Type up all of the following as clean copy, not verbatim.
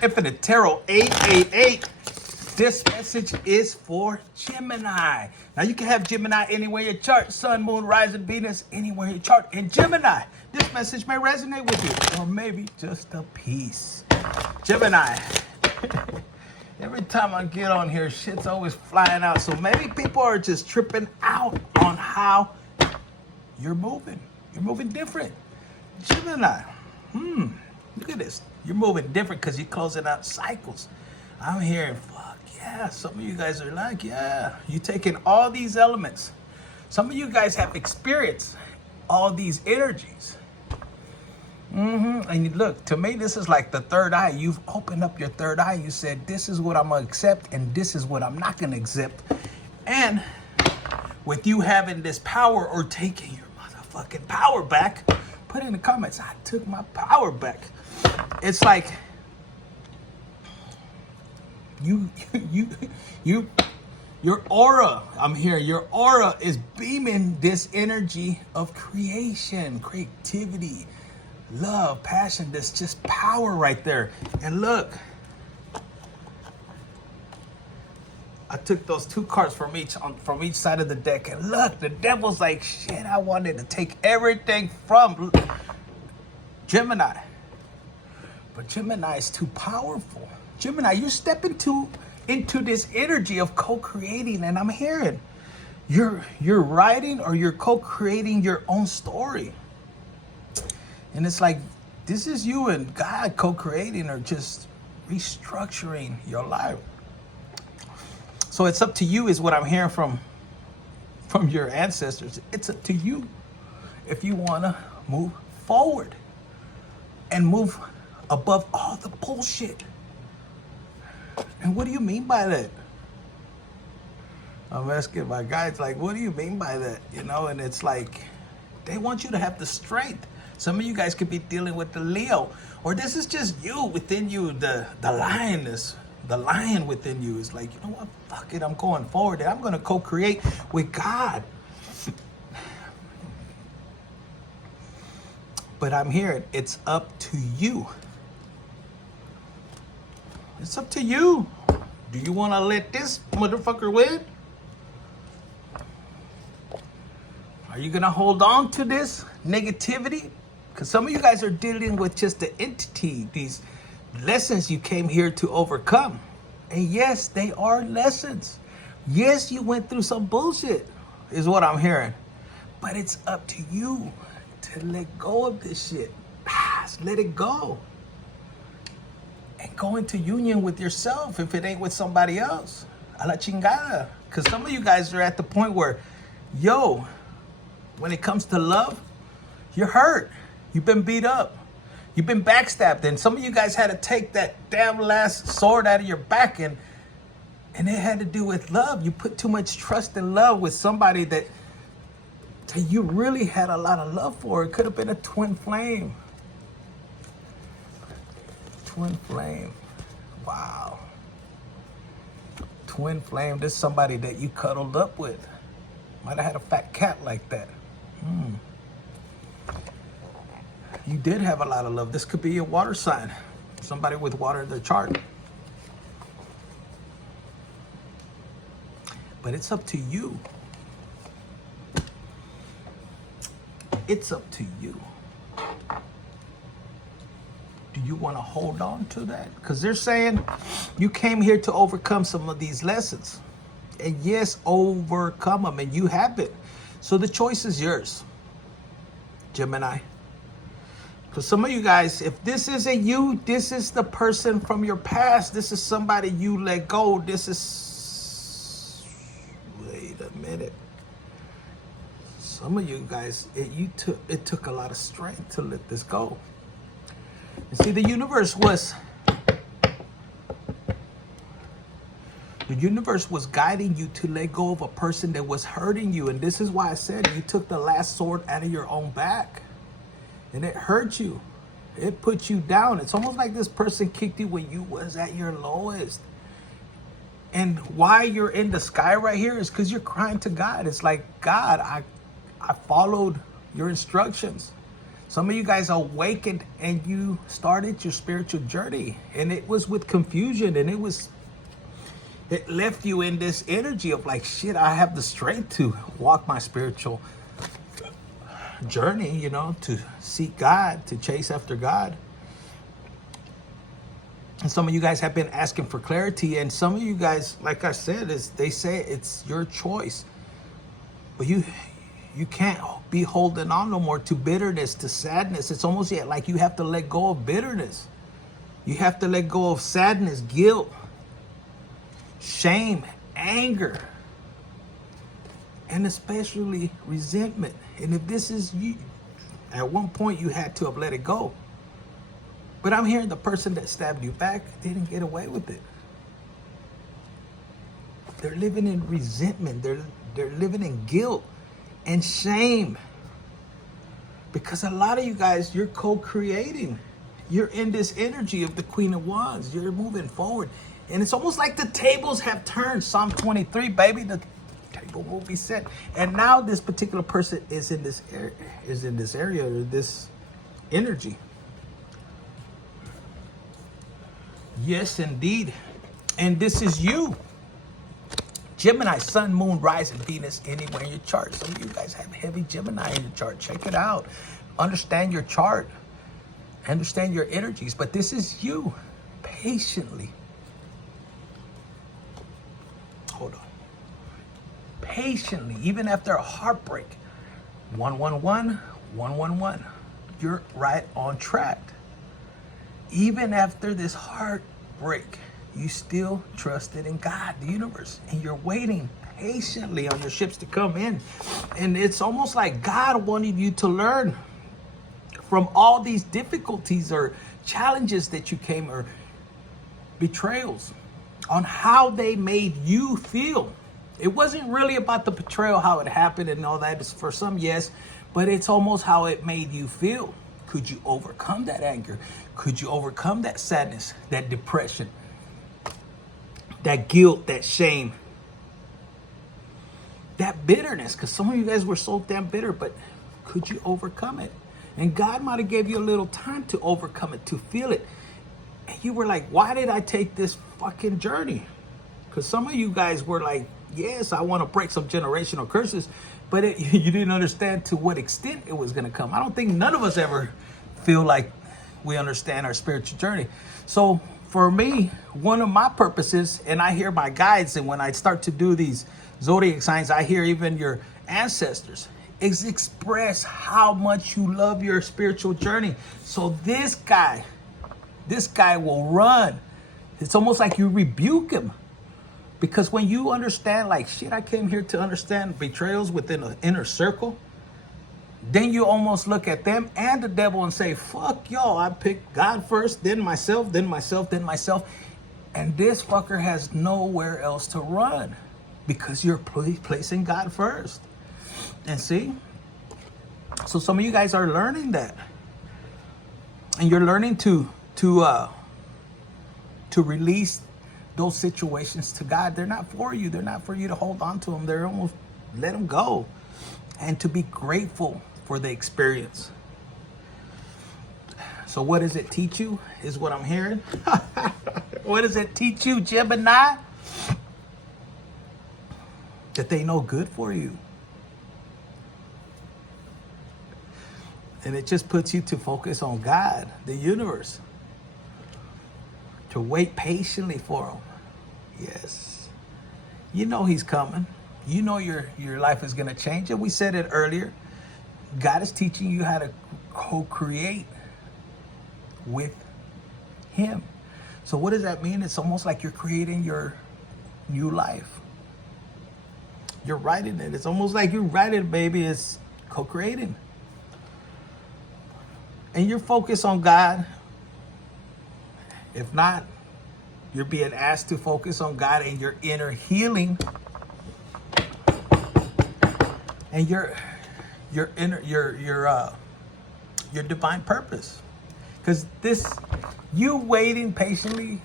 Infinite Tarot 888. This message is for Gemini. Now you can have Gemini anywhere in your chart. Sun, Moon, Rising, Venus, anywhere in your chart. And Gemini, this message may resonate with you. Or maybe just a piece. Gemini. Every time I get on here, shit's always flying out. So maybe people are just tripping out on how you're moving. You're moving different. Gemini. Look at this. You're moving different because you're closing out cycles. I'm hearing, fuck yeah. Some of you guys are like, yeah. You're taking all these elements. Some of you guys have experienced all these energies. And look, to me, this is like the third eye. You've opened up your third eye. You said, this is what I'm going to accept and this is what I'm not going to accept. And with you having this power or taking your motherfucking power back, put in the comments, I took my power back. It's like your aura, I'm here, your aura is beaming this energy of creation, creativity, love, passion. There's just power right there. And look, I took those two cards from each side of the deck, and look, the devil's like, shit, I wanted to take everything from Gemini. But Gemini is too powerful. Gemini, you step into this energy of co-creating, and I'm hearing you're writing or you're co-creating your own story. And it's like, this is you and God co-creating or just restructuring your life. So it's up to you is what I'm hearing from your ancestors. It's up to you if you want to move forward and move above all the bullshit. And what do you mean by that? I'm asking my guys, like, what do you mean by that? You know, and it's like, they want you to have the strength. Some of you guys could be dealing with the Leo, or this is just you within you, the lioness. The lion within you is like, you know what, fuck it, I'm going forward and I'm going to co-create with God. But I'm hearing it's up to you. It's up to you. Do you want to let this motherfucker win? Are you going to hold on to this negativity? Because some of you guys are dealing with just the entity, these lessons you came here to overcome. And yes, they are lessons. Yes, you went through some bullshit, is what I'm hearing. But it's up to you to let go of this shit. Let it go. And go into union with yourself if it ain't with somebody else. A la chingada. Because some of you guys are at the point where, yo, when it comes to love, you're hurt. You've been beat up. You've been backstabbed, and some of you guys had to take that damn last sword out of your back, and it had to do with love. You put too much trust and love with somebody that you really had a lot of love for. It could have been a twin flame. Twin flame. Wow. Twin flame. This is somebody that you cuddled up with. Might have had a fat cat like that. You did have a lot of love. This could be a water sign. Somebody with water in their chart. But it's up to you. It's up to you. Do you want to hold on to that? Because they're saying you came here to overcome some of these lessons. And yes, overcome them. And you have it. So the choice is yours, Gemini. Because some of you guys, if this isn't you, this is the person from your past. This is somebody you let go. This is... Wait a minute. Some of you guys, it took a lot of strength to let this go. You see, the universe was guiding you to let go of a person that was hurting you. And this is why I said you took the last sword out of your own back. And it hurt you. It put you down. It's almost like this person kicked you when you was at your lowest. And why you're in the sky right here is because you're crying to God. It's like, God, I followed your instructions. Some of you guys awakened and you started your spiritual journey, and it was with confusion, and it left you in this energy of like, shit, I have the strength to walk my spiritual journey, you know, to seek God, to chase after God. And some of you guys have been asking for clarity, and some of you guys, like I said, they say it's your choice, but you can't be holding on no more to bitterness, to sadness. It's almost like you have to let go of bitterness. You have to let go of sadness, guilt, shame, anger, and especially resentment. And if this is you, at one point you had to have let it go. But I'm hearing the person that stabbed you back didn't get away with it. They're living in resentment. They're living in guilt and shame. Because a lot of you guys, you're co-creating. You're in this energy of the Queen of Wands. You're moving forward. And it's almost like the tables have turned. Psalm 23, baby, the table will be set. And now this particular person is in this area, or this energy. Yes, indeed. And this is you. Gemini, Sun, Moon, Rising, Venus, anywhere in your chart. Some of you guys have heavy Gemini in your chart. Check it out. Understand your chart. Understand your energies. But this is you. Patiently. Hold on. Patiently, even after a heartbreak. 111, 111. You're right on track. Even after this heartbreak, you still trusted in God, the universe, and you're waiting patiently on your ships to come in. And it's almost like God wanted you to learn from all these difficulties or challenges that you came, or betrayals, on how they made you feel. It wasn't really about the betrayal, how it happened and all that. For some, yes, but it's almost how it made you feel. Could you overcome that anger? Could you overcome that sadness, that depression, that guilt, that shame, that bitterness? Because some of you guys were so damn bitter, but could you overcome it? And God might have gave you a little time to overcome it, to feel it. And you were like, why did I take this fucking journey? Because some of you guys were like, yes, I want to break some generational curses, but you didn't understand to what extent it was going to come. I don't think none of us ever feel like we understand our spiritual journey. So for me, one of my purposes, and I hear my guides, and when I start to do these zodiac signs, I hear even your ancestors, is express how much you love your spiritual journey. So this guy will run. It's almost like you rebuke him. Because when you understand, like, shit, I came here to understand betrayals within an inner circle, then you almost look at them and the devil and say, fuck y'all, I picked God first, then myself, then myself, then myself. And this fucker has nowhere else to run because you're placing God first. And see? So some of you guys are learning that. And you're learning to release those situations to God. They're not for you. They're not for you to hold on to them. They're almost, let them go. And to be grateful for the experience. So what does it teach you is what I'm hearing. What does it teach you, Gemini? That they know good for you. And it just puts you to focus on God, the universe. To wait patiently for him. Yes. You know he's coming. You know your life is going to change. And we said it earlier. God is teaching you how to co-create with him. So what does that mean? It's almost like you're creating your new life. You're writing it. It's almost like you write it, baby. It's co-creating. And you're focused on God. If not, you're being asked to focus on God and your inner healing and your divine purpose. Because you waiting patiently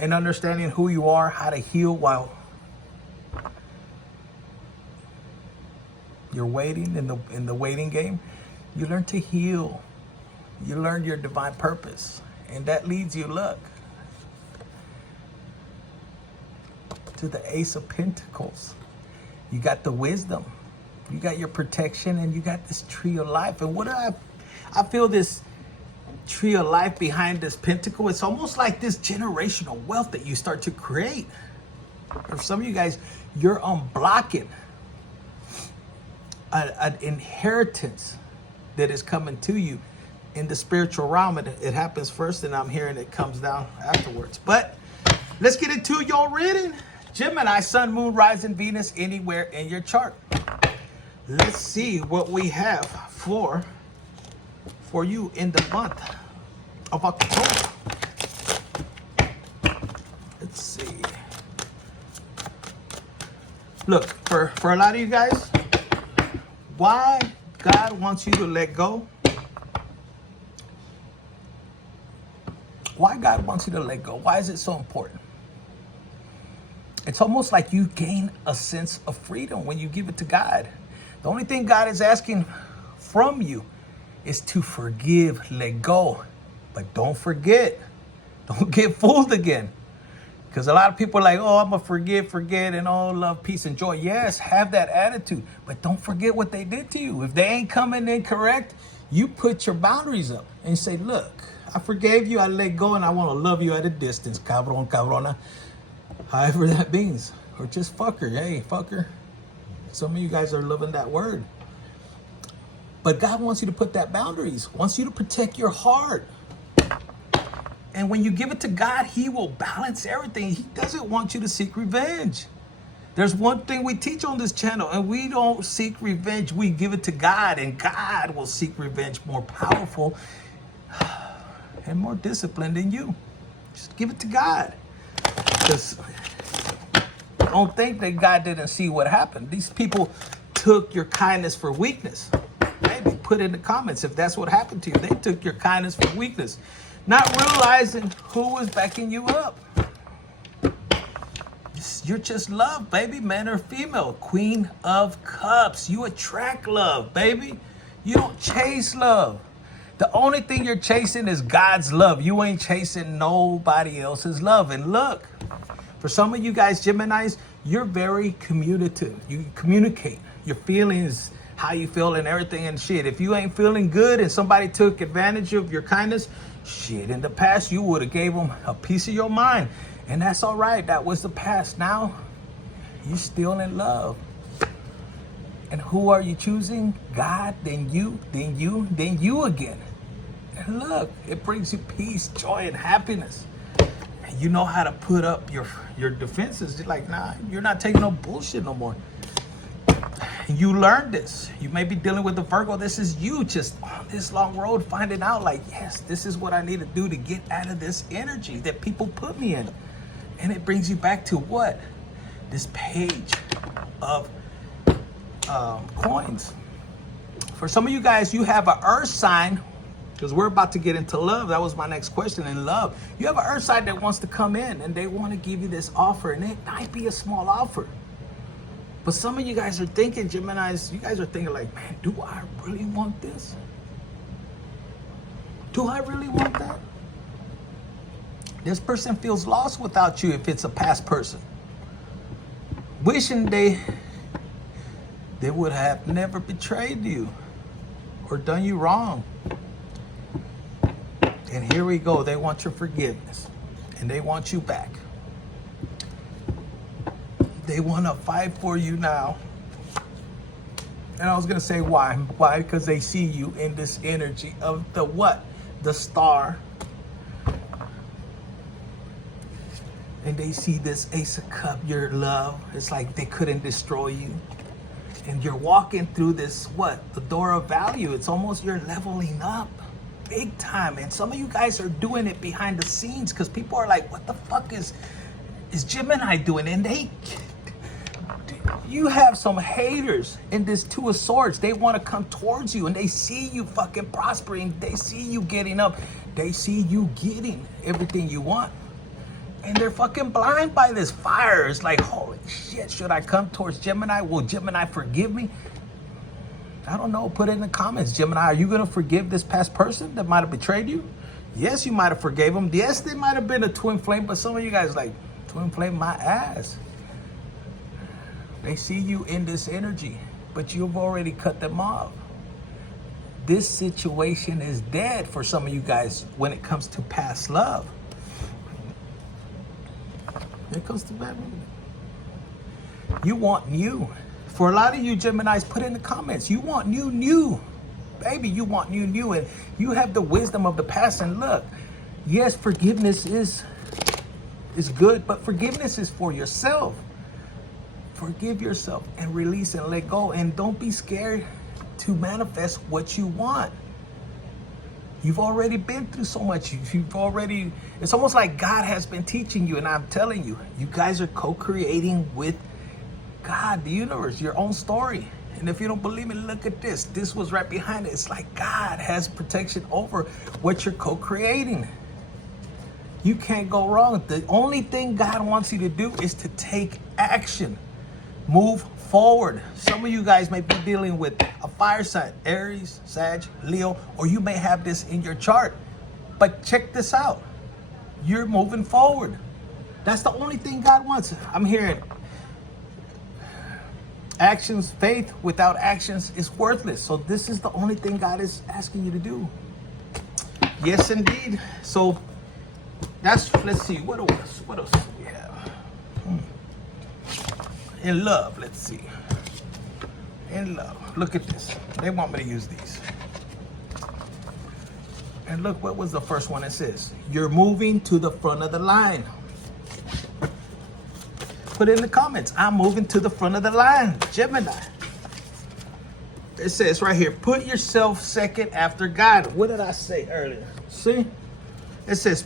and understanding who you are, how to heal while you're waiting in the waiting game, you learn to heal You learned your divine purpose. And that leads you, look, to the Ace of Pentacles. You got the wisdom. You got your protection, and you got this tree of life. And what do I feel this tree of life behind this pentacle? It's almost like this generational wealth that you start to create. For some of you guys, you're unblocking an inheritance that is coming to you in the spiritual realm. It happens first, and I'm hearing it comes down afterwards. But let's get into your reading. Gemini, Sun, Moon, Rising, Venus, anywhere in your chart. Let's see what we have for you in the month of October. Let's see. Look, for a lot of you guys, why God wants you to let go. Why God wants you to let go. Why is it so important? It's almost like you gain a sense of freedom when you give it to God. The only thing God is asking from you is to forgive, let go. But don't forget, don't get fooled again. Because a lot of people are like, oh, I'm going to forget, and oh, love, peace, and joy. Yes, have that attitude. But don't forget what they did to you. If they ain't coming in correct, you put your boundaries up and say, look, I forgave you, I let go, and I want to love you at a distance, cabron, cabrona. However that means. Or just fuck her. Hey, fuck her. Some of you guys are loving that word. But God wants you to put that boundaries. Wants you to protect your heart. And when you give it to God, He will balance everything. He doesn't want you to seek revenge. There's one thing we teach on this channel, and we don't seek revenge. We give it to God, and God will seek revenge more powerful and more disciplined than you. Just give it to God. Because don't think that God didn't see what happened. These people took your kindness for weakness. Maybe put in the comments if that's what happened to you. They took your kindness for weakness, not realizing who was backing you up. You're just love, baby, man or female. Queen of Cups. You attract love, baby. You don't chase love. The only thing you're chasing is God's love. You ain't chasing nobody else's love. And look, for some of you guys, Geminis, you're very communicative. You communicate your feelings, how you feel, and everything and shit. If you ain't feeling good and somebody took advantage of your kindness, shit, in the past, you would have gave them a piece of your mind. And that's all right. That was the past. Now, you're still in love. And who are you choosing? God, then you, then you, then you again. And look, it brings you peace, joy, and happiness. And you know how to put up your defenses. You're like, nah, you're not taking no bullshit no more. And you learned this. You may be dealing with the Virgo. This is you just on this long road finding out like, yes, this is what I need to do to get out of this energy that people put me in. And it brings you back to what? This page of coins. For some of you guys, you have an earth sign, because we're about to get into love. That was my next question. In love, you have an earth sign that wants to come in and they want to give you this offer, and it might be a small offer. But some of you guys are thinking, Geminis, you guys are thinking like, man, do I really want this? Do I really want that? This person feels lost without you if it's a past person. Wishing they would have never betrayed you or done you wrong. And here we go. They want your forgiveness and they want you back. They want to fight for you now. And I was going to say why. Why? Because they see you in this energy of the what? The star. And they see this Ace of Cups, your love. It's like they couldn't destroy you. And you're walking through this, what? The door of value. It's almost you're leveling up big time. And some of you guys are doing it behind the scenes because people are like, what the fuck is Gemini doing? And you have some haters in this Two of Swords. They want to come towards you and they see you fucking prospering. They see you getting up. They see you getting everything you want. And they're fucking blind by this fire. It's like, holy shit, should I come towards Gemini? Will Gemini forgive me? I don't know. Put it in the comments. Gemini, are you going to forgive this past person that might have betrayed you? Yes, you might have forgave them. Yes, they might have been a twin flame, but some of you guys like, twin flame my ass. They see you in this energy, but you've already cut them off. This situation is dead for some of you guys when it comes to past love. When it comes to bad movie. You want new. For a lot of you Geminis, put in the comments, you want new. Baby, you want new. And you have the wisdom of the past. And look, yes, forgiveness is good, but forgiveness is for yourself. Forgive yourself and release and let go. And don't be scared to manifest what you want. You've already been through so much. It's almost like God has been teaching you. And I'm telling you, you guys are co-creating with God, the universe, your own story. And if you don't believe me, look at this. This was right behind it. It's like God has protection over what you're co-creating. You can't go wrong. The only thing God wants you to do is to take action. Move forward. Some of you guys may be dealing with a fire sign, Aries, Sag, Leo, or you may have this in your chart. But check this out. You're moving forward. That's the only thing God wants. I'm hearing actions, faith without actions is worthless. So this is the only thing God is asking you to do. Yes, indeed. So let's see, what else do we have? In love, let's see. In love, look at this. They want me to use these. And look, what was the first one it says? You're moving to the front of the line. Put it in the comments. I'm moving to the front of the line. Gemini. It says right here, put yourself second after God. What did I say earlier? See? It says,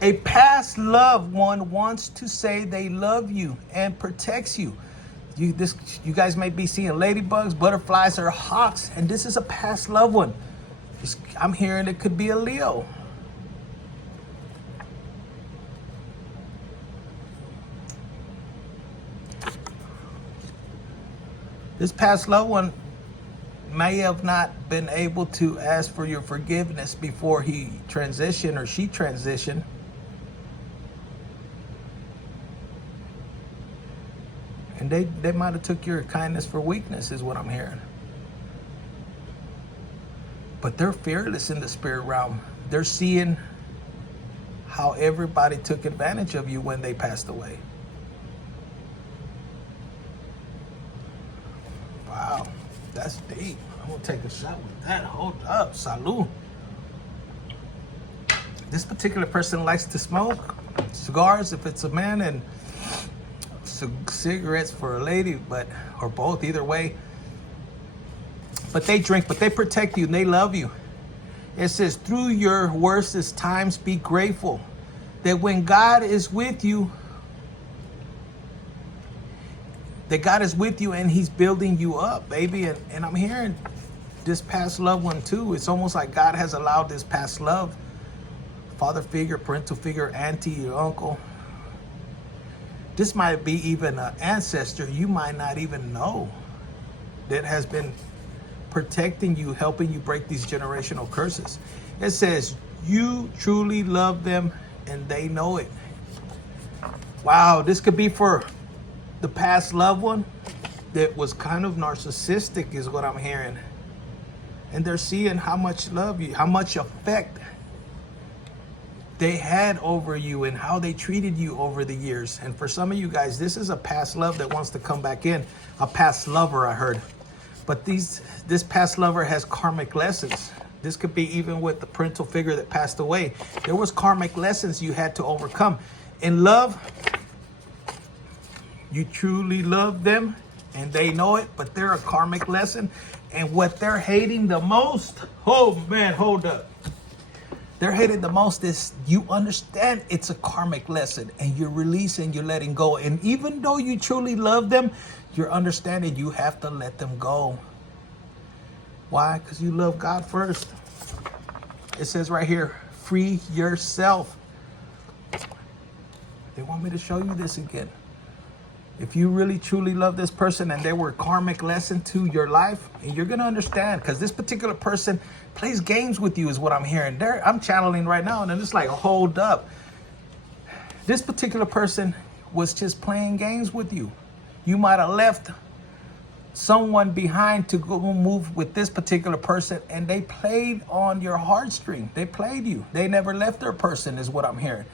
a past loved one wants to say they love you and protects you. You guys may be seeing ladybugs, butterflies, or hawks, and this is a past loved one. I'm hearing it could be a Leo. This past loved one may have not been able to ask for your forgiveness before he transitioned or she transitioned. And they might have took your kindness for weakness is what I'm hearing. But they're fearless in the spirit realm. They're seeing how everybody took advantage of you when they passed away. Wow, that's deep. I'm gonna take a shot with that. Hold up, salud. This particular person likes to smoke cigars if it's a man, and cigarettes for a lady, or both, either way. But they drink, but they protect you and they love you. It says, through your worstest times, be grateful that when God is with you, and he's building you up, baby. And I'm hearing this past loved one too. It's almost like God has allowed this past love, father figure, parental figure, auntie, or uncle. This might be even an ancestor you might not even know that has been protecting you, helping you break these generational curses. It says, you truly love them and they know it. Wow, this could be for the past loved one that was kind of narcissistic is what I'm hearing. And they're seeing how much love you, how much effect they had over you and how they treated you over the years. And for some of you guys, this is a past love that wants to come back in. A past lover, I heard. But this past lover has karmic lessons. This could be even with the parental figure that passed away. There was karmic lessons you had to overcome. In love, you truly love them and they know it, but they're a karmic lesson. And what they're hating the most, oh man, hold up. They're hating the most is you understand it's a karmic lesson and you're releasing, you're letting go. And even though you truly love them, you're understanding you have to let them go. Why? Because you love God first. It says right here, free yourself. They want me to show you this again. If you really truly love this person and they were a karmic lesson to your life, and you're gonna understand, because this particular person plays games with you is what I'm hearing. I'm channeling right now, and it's like, hold up. This particular person was just playing games with you. You might have left someone behind to go move with this particular person, and they played on your heartstring. They played you. They never left their person is what I'm hearing.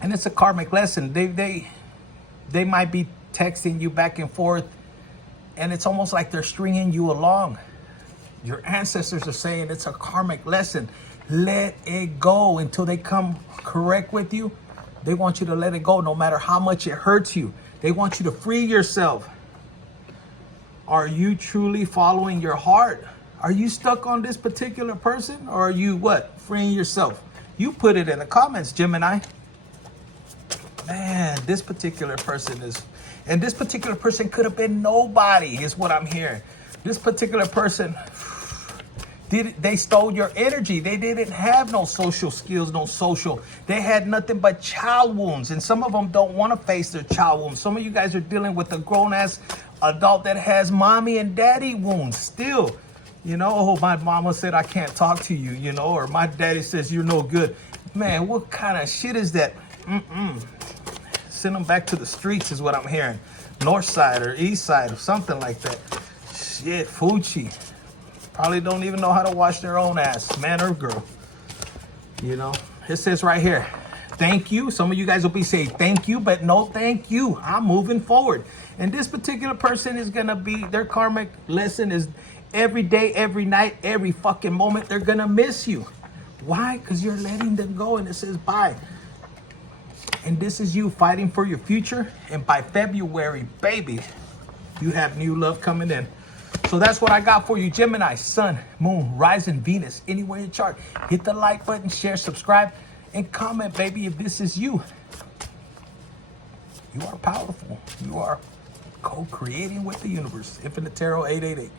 And it's a karmic lesson. They might be texting you back and forth, and it's almost like they're stringing you along. Your ancestors are saying it's a karmic lesson. Let it go until they come correct with you. They want you to let it go no matter how much it hurts you. They want you to free yourself. Are you truly following your heart? Are you stuck on this particular person, or are you what? Freeing yourself? You put it in the comments, Gemini. Man, this particular person is, and this particular person could have been nobody is what I'm hearing. This particular person, they stole your energy. They didn't have no social skills, no social. They had nothing but child wounds. And some of them don't want to face their child wounds. Some of you guys are dealing with a grown-ass adult that has mommy and daddy wounds still. You know, oh, my mama said I can't talk to you, you know, or my daddy says you're no good. Man, what kind of shit is that? Send them back to the streets is what I'm hearing. North side or east side or something like that. Shit, Fuchi. Probably don't even know how to wash their own ass, man or girl. You know, it says right here, thank you. Some of you guys will be saying thank you, but no thank you. I'm moving forward. And this particular person is going to be, their karmic lesson is every day, every night, every fucking moment, they're going to miss you. Why? Because you're letting them go, and it says bye. And this is you fighting for your future. And by February, baby, you have new love coming in. So that's what I got for you, Gemini, Sun, Moon, Rising, Venus, anywhere in your chart. Hit the like button, share, subscribe, and comment, baby, if this is you. You are powerful. You are co-creating with the universe. Infinite Tarot 888.